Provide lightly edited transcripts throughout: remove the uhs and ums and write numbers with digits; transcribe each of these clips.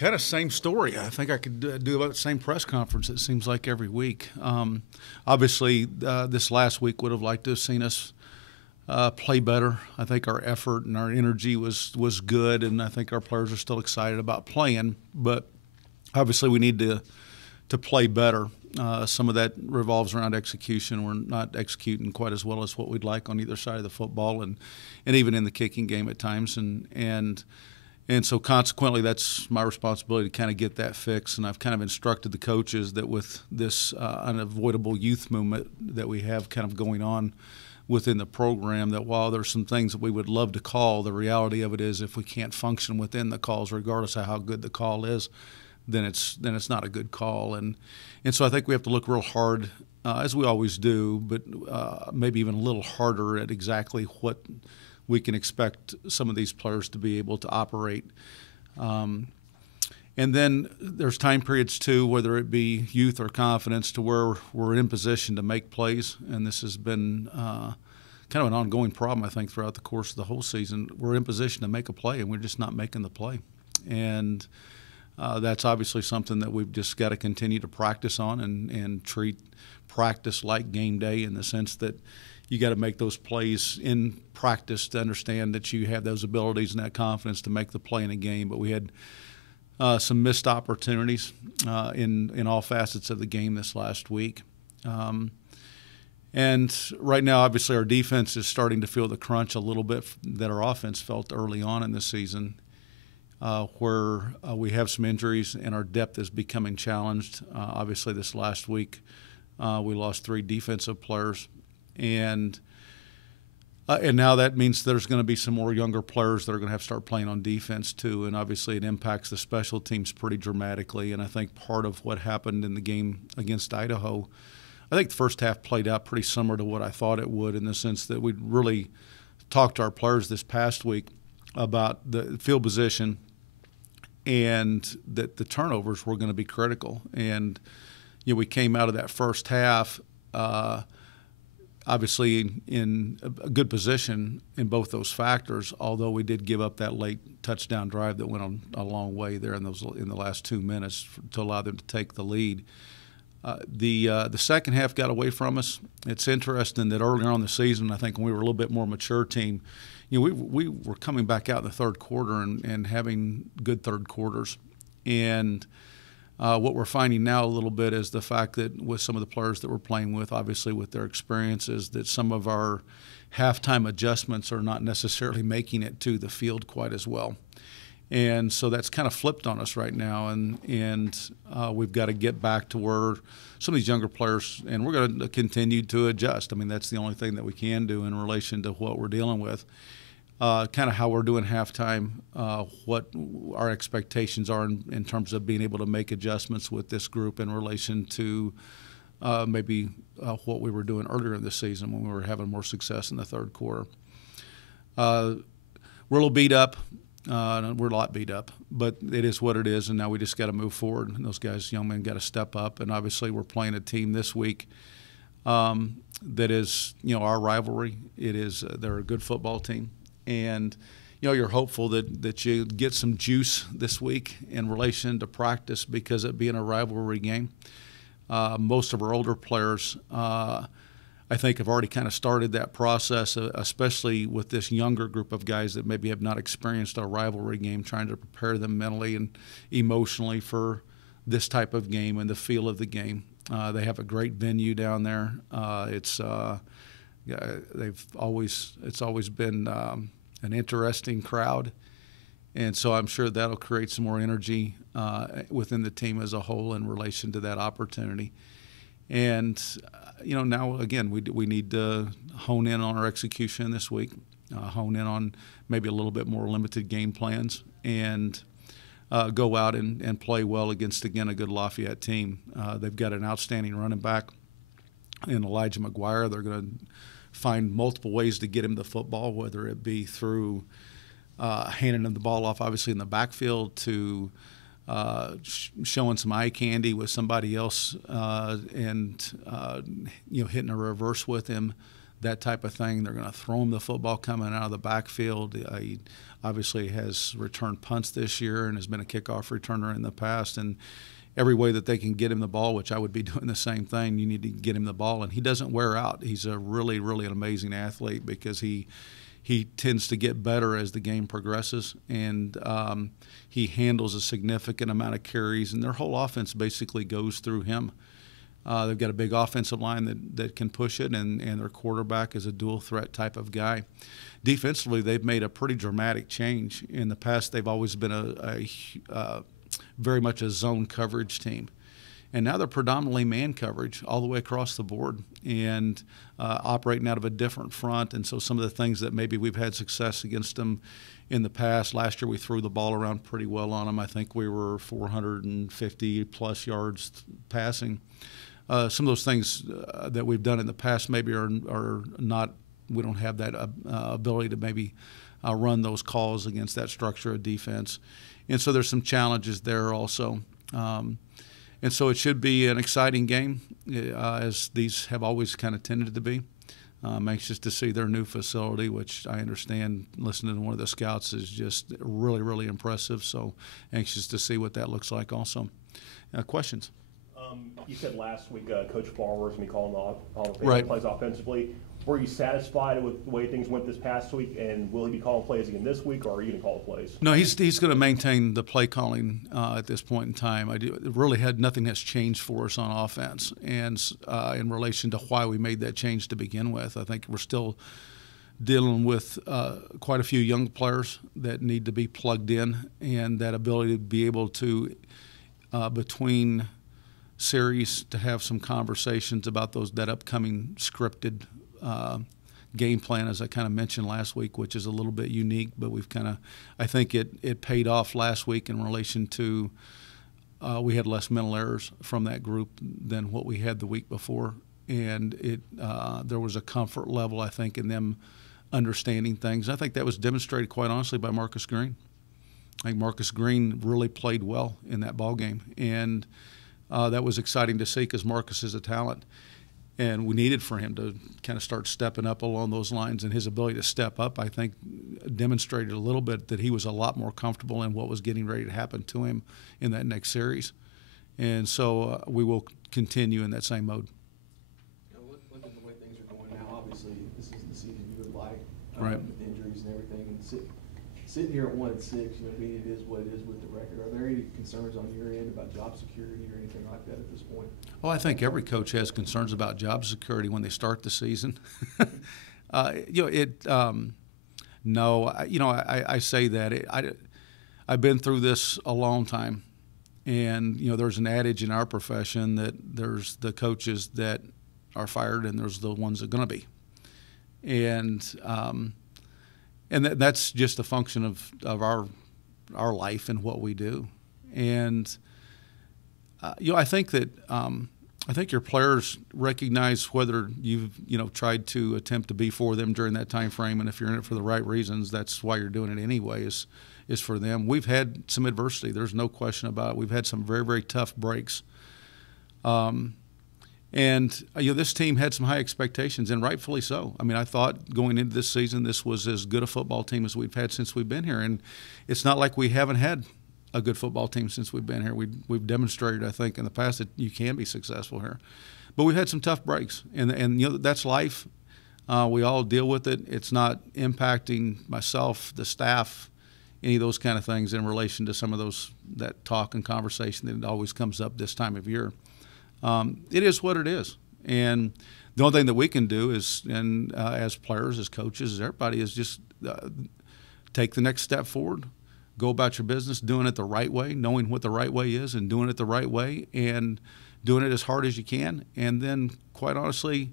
Kind of same story. I think I could do about the same press conference, it seems like, every week. Obviously, this last week would have liked to have seen us play better. I think our effort and our energy was good, and I think our players are still excited about playing. But obviously, we need to play better. Some of that revolves around execution. We're not executing quite as well as what we'd like on either side of the football, and even in the kicking game at times. And so consequently, that's my responsibility to kind of get that fixed. And I've kind of instructed the coaches that with this unavoidable youth movement that we have kind of going on within the program, that while there's some things that we would love to call, the reality of it is if we can't function within the calls, regardless of how good the call is, then it's not a good call. And so I think we have to look real hard, as we always do, but maybe even a little harder at exactly what we can expect some of these players to be able to operate. And then there's time periods too, whether it be youth or confidence, to where we're in position to make plays. And this has been kind of an ongoing problem, I think, throughout the course of the whole season. We're in position to make a play, and we're just not making the play. And that's obviously something that we've just got to continue to practice on and treat practice like game day, in the sense that you got to make those plays in practice to understand that you have those abilities and that confidence to make the play in a game. But we had some missed opportunities in all facets of the game this last week. And right now, obviously, our defense is starting to feel the crunch a little bit that our offense felt early on in the season, where we have some injuries and our depth is becoming challenged. Obviously, this last week, we lost 3 defensive players. And now that means there's going to be some more younger players that are going to have to start playing on defense too, and obviously it impacts the special teams pretty dramatically. And I think part of what happened in the game against Idaho, I think the first half played out pretty similar to what I thought it would, in the sense that we'd really talked to our players this past week about the field position and that the turnovers were going to be critical. And we came out of that first half obviously in a good position in both those factors, although we did give up that late touchdown drive that went on a long way there in the last 2 minutes to allow them to take the lead. The second half got away from us. It's interesting that earlier on in the season, I think when we were a little bit more mature team, we were coming back out in the third quarter and having good third quarters. And what we're finding now a little bit is the fact that with some of the players that we're playing with, obviously with their experiences, that some of our halftime adjustments are not necessarily making it to the field quite as well. And so that's kind of flipped on us right now, and we've got to get back to where some of these younger players, and we're going to continue to adjust. I mean, that's the only thing that we can do in relation to what we're dealing with. Kind of how we're doing halftime, what our expectations are in terms of being able to make adjustments with this group in relation to maybe what we were doing earlier in the season when we were having more success in the third quarter. We're a little beat up. We're a lot beat up, but it is what it is, and now we just got to move forward. And those guys, young men, got to step up. And obviously we're playing a team this week that is, our rivalry. It is they're a good football team. And, you're hopeful that you get some juice this week in relation to practice, because it being a rivalry game. Most of our older players, I think, have already kind of started that process, especially with this younger group of guys that maybe have not experienced a rivalry game, trying to prepare them mentally and emotionally for this type of game and the feel of the game. They have a great venue down there. It's always been an interesting crowd, and so I'm sure that'll create some more energy within the team as a whole in relation to that opportunity. And now again we need to hone in on our execution this week, hone in on maybe a little bit more limited game plans, and go out and play well against, again, a good Lafayette team. They've got an outstanding running back in Elijah McGuire. They're going to find multiple ways to get him the football, whether it be through handing him the ball off, obviously in the backfield, to showing some eye candy with somebody else, and hitting a reverse with him, that type of thing. They're going to throw him the football coming out of the backfield. obviously has returned punts this year and has been a kickoff returner in the past. And every way that they can get him the ball, which I would be doing the same thing, you need to get him the ball. And he doesn't wear out. He's a really, really an amazing athlete because he tends to get better as the game progresses, and he handles a significant amount of carries, and their whole offense basically goes through him. They've got a big offensive line that can push it, and their quarterback is a dual threat type of guy. Defensively, they've made a pretty dramatic change. In the past, they've always been a very much a zone coverage team. And now they're predominantly man coverage all the way across the board and operating out of a different front. And so some of the things that maybe we've had success against them in the past, last year we threw the ball around pretty well on them. I think we were 450-plus yards passing. Some of those things that we've done in the past maybe are not, we don't have that ability to maybe run those calls against that structure of defense. And so there's some challenges there also. And so it should be an exciting game, as these have always kind of tended to be. I'm anxious to see their new facility, which I understand, listening to one of the scouts, is just really, really impressive. So anxious to see what that looks like also. Questions? You said last week Coach Farmer was going to be calling all the right. plays offensively. Were you satisfied with the way things went this past week, and will he be calling plays again this week, or are you going to call the plays? No, he's going to maintain the play calling at this point in time. Nothing has changed for us on offense, and in relation to why we made that change to begin with. I think we're still dealing with quite a few young players that need to be plugged in, and that ability to be able to, between series, to have some conversations about that upcoming scripted game plan, as I kind of mentioned last week, which is a little bit unique, but I think it paid off last week in relation to we had less mental errors from that group than what we had the week before, and there was a comfort level, I think, in them understanding things. I think that was demonstrated, quite honestly, by Marcus Green. I think Marcus Green really played well in that ball game, and that was exciting to see because Marcus is a talent. And we needed for him to kind of start stepping up along those lines, and his ability to step up, I think, demonstrated a little bit that he was a lot more comfortable in what was getting ready to happen to him in that next series. And so we will continue in that same mode. Look at the way things are going now. Obviously, this is the season you would like, right, with injuries and everything. And sitting here at 1-6, being it is what it is with the record, are there any concerns on your end about job security or anything like that at this point? Oh, I think every coach has concerns about job security when they start the season. No, I say that. I've been through this a long time, and there's an adage in our profession that there's the coaches that are fired and there's the ones that are going to be, and that's just a function of our life and what we do, and I think that I think your players recognize whether you've tried to attempt to be for them during that time frame, and if you're in it for the right reasons, that's why you're doing it anyway. Is for them. We've had some adversity. There's no question about it. We've had some very, very tough breaks. And this team had some high expectations, and rightfully so. I mean, I thought going into this season this was as good a football team as we've had since we've been here, and it's not like we haven't had a good football team since we've been here. We've demonstrated, I think, in the past that you can be successful here, but we've had some tough breaks, and that's life. We all deal with it. It's not impacting myself, the staff, any of those kind of things in relation to some of that talk and conversation that always comes up this time of year. It is what it is, and the only thing that we can do is, and as players, as coaches, as everybody, is just take the next step forward, go about your business, doing it the right way, knowing what the right way is, and doing it the right way, and doing it as hard as you can. And then, quite honestly,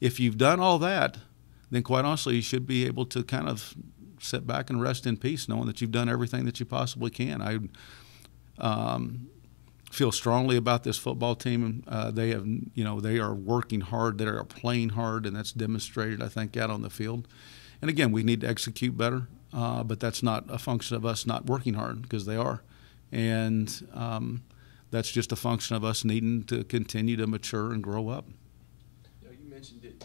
if you've done all that, then quite honestly, you should be able to kind of sit back and rest in peace, knowing that you've done everything that you possibly can. I feel strongly about this football team. They are working hard. They are playing hard, and that's demonstrated, I think, out on the field. And again, we need to execute better, but that's not a function of us not working hard, because they are. And that's just a function of us needing to continue to mature and grow up. You mentioned it.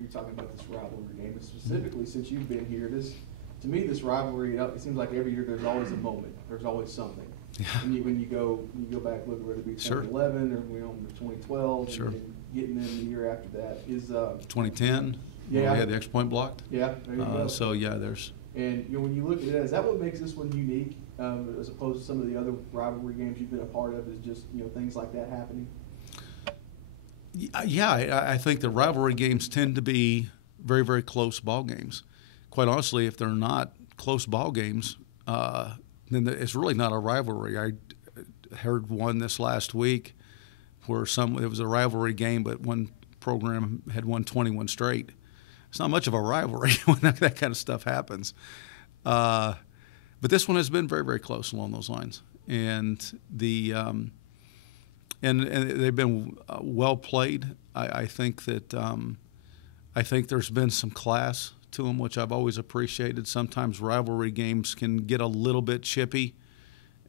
You were talking about this rivalry game, and specifically since you've been here, to to me, this rivalry, it seems like every year there's always a moment. There's always something. Yeah. When you go back, look, whether it be Sure. 2011 or 2012, Sure. and then getting in the year after that is 2010. Yeah. We had the extra point blocked. yeah. There you go. So yeah, there's. And when you look at it, is that what makes this one unique, as opposed to some of the other rivalry games you've been a part of? Is just things like that happening? Yeah, I think the rivalry games tend to be very, very close ball games. Quite honestly, if they're not close ball games, then it's really not a rivalry. I heard one this last week where it was a rivalry game, but one program had won 21 straight. It's not much of a rivalry when that kind of stuff happens. But this one has been very, very close along those lines, and and they've been well played. I think that I think there's been some class to them, which I've always appreciated. Sometimes rivalry games can get a little bit chippy,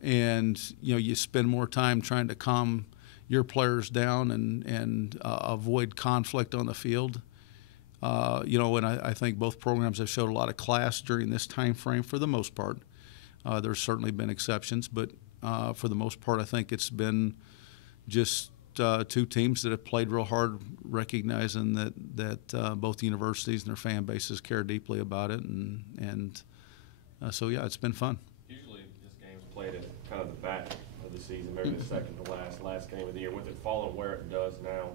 and you spend more time trying to calm your players down and avoid conflict on the field. And I think both programs have showed a lot of class during this time frame for the most part. There's certainly been exceptions, but for the most part, I think it's been just two teams that have played real hard, recognizing that both universities and their fan bases care deeply about it, and so yeah, it's been fun. Usually, this game's played at kind of the back of the season, maybe the second to last game of the year. With it falling where it does now,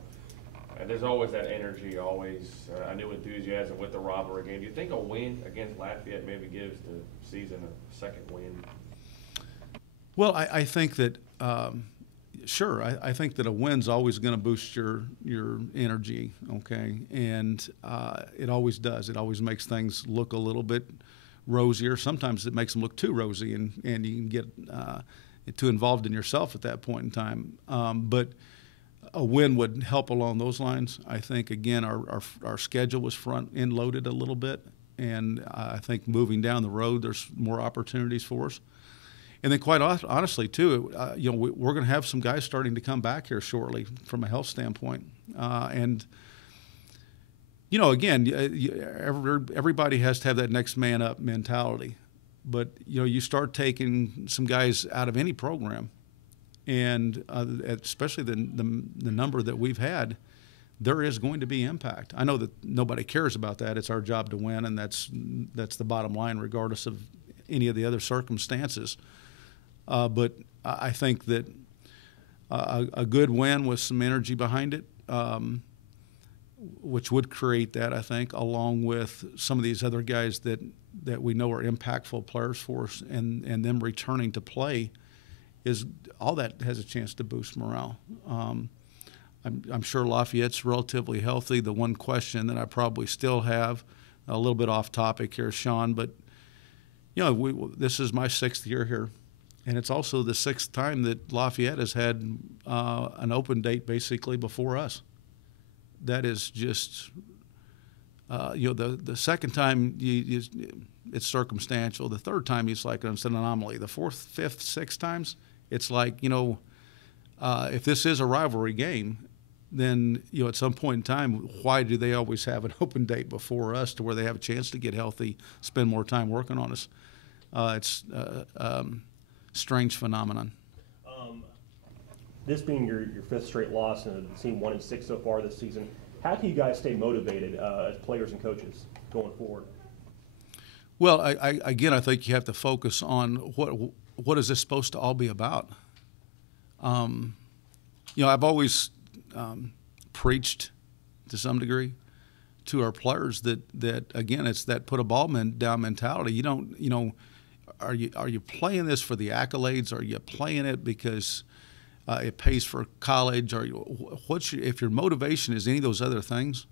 there's always that energy, always a new enthusiasm with the rivalry game. Do you think a win against Lafayette maybe gives the season a second win? Well, I think that. Sure, I think that a win's always going to boost your energy, okay? And it always does. It always makes things look a little bit rosier. Sometimes it makes them look too rosy, and you can get too involved in yourself at that point in time. But a win would help along those lines. I think, again, our schedule was front-end loaded a little bit, and I think moving down the road, there's more opportunities for us. And then, quite honestly, too, we're going to have some guys starting to come back here shortly from a health standpoint. And again, everybody has to have that next man up mentality. But you start taking some guys out of any program, and especially the number that we've had, there is going to be impact. I know that nobody cares about that. It's our job to win, and that's the bottom line, regardless of any of the other circumstances. But I think that a good win with some energy behind it, which would create that, I think, along with some of these other guys that we know are impactful players for us, and them returning to play, is all that has a chance to boost morale. I'm sure Lafayette's relatively healthy. The one question that I probably still have, a little bit off topic here, Sean, but this is my 6th year here. And it's also the 6th time that Lafayette has had an open date basically before us. That is just, the second time it's circumstantial. The third time it's like it's an anomaly. The 4th, 5th, 6th times, it's like, if this is a rivalry game, then at some point in time, why do they always have an open date before us to where they have a chance to get healthy, spend more time working on us? It's strange phenomenon. This being your 5th straight loss and the team 1-6 so far this season, how can you guys stay motivated as players and coaches going forward? Well, I think you have to focus on what is this supposed to all be about. I've always preached to some degree to our players that again, it's that put a ball down mentality. You don't, Are you playing this for the accolades? Are you playing it because it pays for college? Or if your motivation is any of those other things,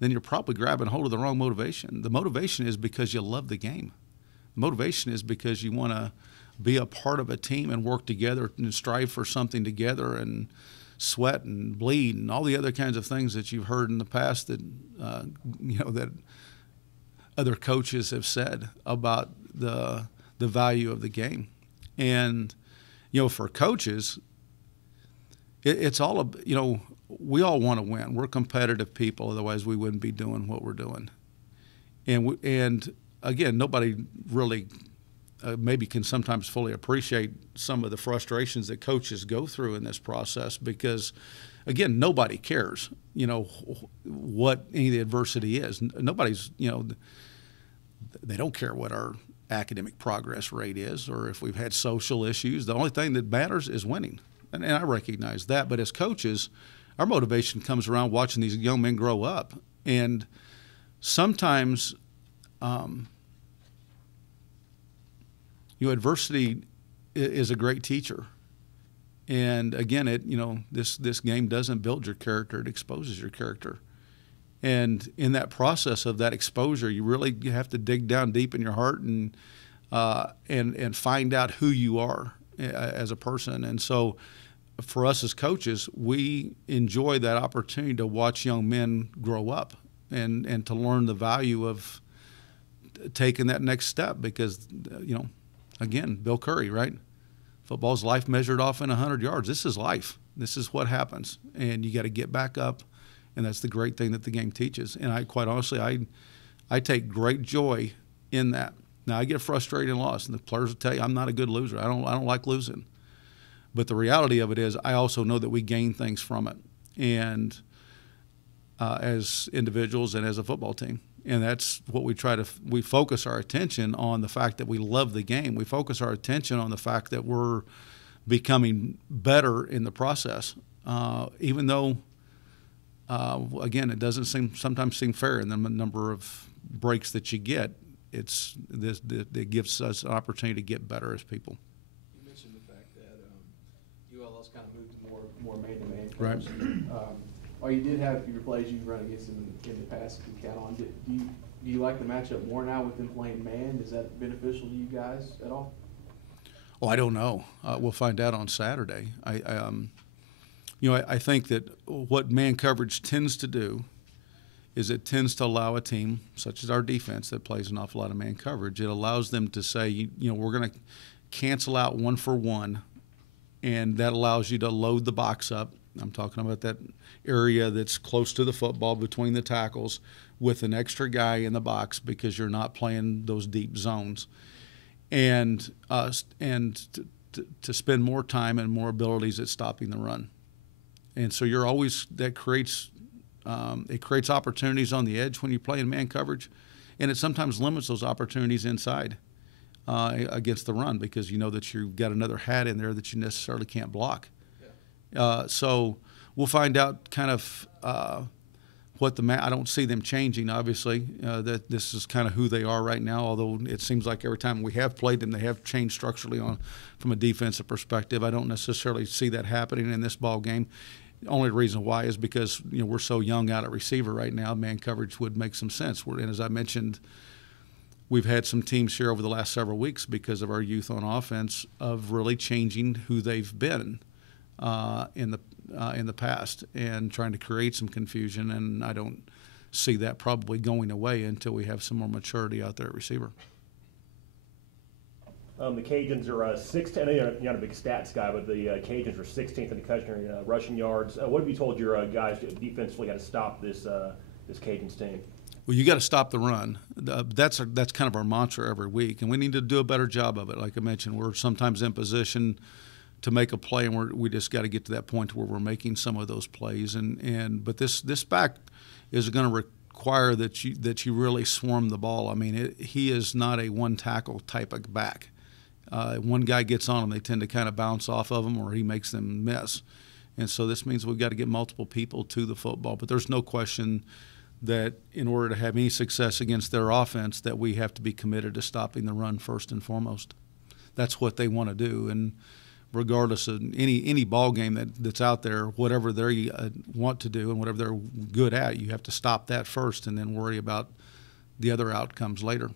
then you're probably grabbing hold of the wrong motivation. The motivation is because you love the game. The motivation is because you want to be a part of a team and work together and strive for something together and sweat and bleed and all the other kinds of things that you've heard in the past that that other coaches have said about the value of the game. And for coaches, it's all we all want to win. We're competitive people, otherwise we wouldn't be doing what we're doing. And again, nobody really maybe can sometimes fully appreciate some of the frustrations that coaches go through in this process because, again, nobody cares, what any of the adversity is. Nobody's, they don't care what our academic progress rate is or if we've had social issues. The only thing that matters is winning. And I recognize that. But as coaches, our motivation comes around watching these young men grow up. And sometimes, adversity is a great teacher. And again, this game doesn't build your character; it exposes your character. And in that process of that exposure, you really have to dig down deep in your heart and find out who you are as a person. And so, for us as coaches, we enjoy that opportunity to watch young men grow up and to learn the value of taking that next step because, again, Bill Curry, right? Football's life measured off in 100 yards. This is life. This is what happens. And you got to get back up, and that's the great thing that the game teaches. And quite honestly, I take great joy in that. Now, I get frustrated and lost, and the players will tell you I'm not a good loser. I don't like losing. But the reality of it is I also know that we gain things from it, and as individuals and as a football team. And that's what we focus our attention on the fact that we love the game. We focus our attention on the fact that we're becoming better in the process, even though, again, it doesn't sometimes seem fair in the number of breaks that you get. It gives us an opportunity to get better as people. You mentioned the fact that UL's kind of moved to more man-to-man Right. coverage. Or you did have your plays you run against them in the past you can count on. Do you like the matchup more now with them playing man? Is that beneficial to you guys at all? Oh, I don't know. We'll find out on Saturday. I think that what man coverage tends to do is it tends to allow a team, such as our defense that plays an awful lot of man coverage, it allows them to say, we're going to cancel out 1-for-1, and that allows you to load the box up. I'm talking about that area that's close to the football between the tackles with an extra guy in the box because you're not playing those deep zones. And to spend more time and more abilities at stopping the run. And so it creates opportunities on the edge when you play in man coverage, and it sometimes limits those opportunities inside against the run because you know that you've got another hat in there that you necessarily can't block. So we'll find out kind of what I don't see them changing, obviously. That this is kind of who they are right now, although it seems like every time we have played them, they have changed structurally from a defensive perspective. I don't necessarily see that happening in this ball game. The only reason why is because we're so young out at receiver right now. Man coverage would make some sense. And as I mentioned, we've had some teams here over the last several weeks because of our youth on offense of really changing who they've been in the past and trying to create some confusion. And I don't see that probably going away until we have some more maturity out there at receiver. The Cajuns are 16th. I know you're not a big stats guy, but the Cajuns are 16th in the country in rushing yards. What have you told your guys defensively how to stop this Cajuns team? Well, you got to stop the run. That's kind of our mantra every week, and we need to do a better job of it. Like I mentioned, we're sometimes in position to make a play, and we just got to get to that point where we're making some of those plays. But this back is going to require that you really swarm the ball. I mean, he is not a one tackle type of back. One guy gets on him, they tend to kind of bounce off of him, or he makes them miss. And so this means we've got to get multiple people to the football. But there's no question that in order to have any success against their offense, that we have to be committed to stopping the run first and foremost. That's what they want to do. And regardless of any ball game that's out there, whatever they want to do and whatever they're good at, you have to stop that first and then worry about the other outcomes later.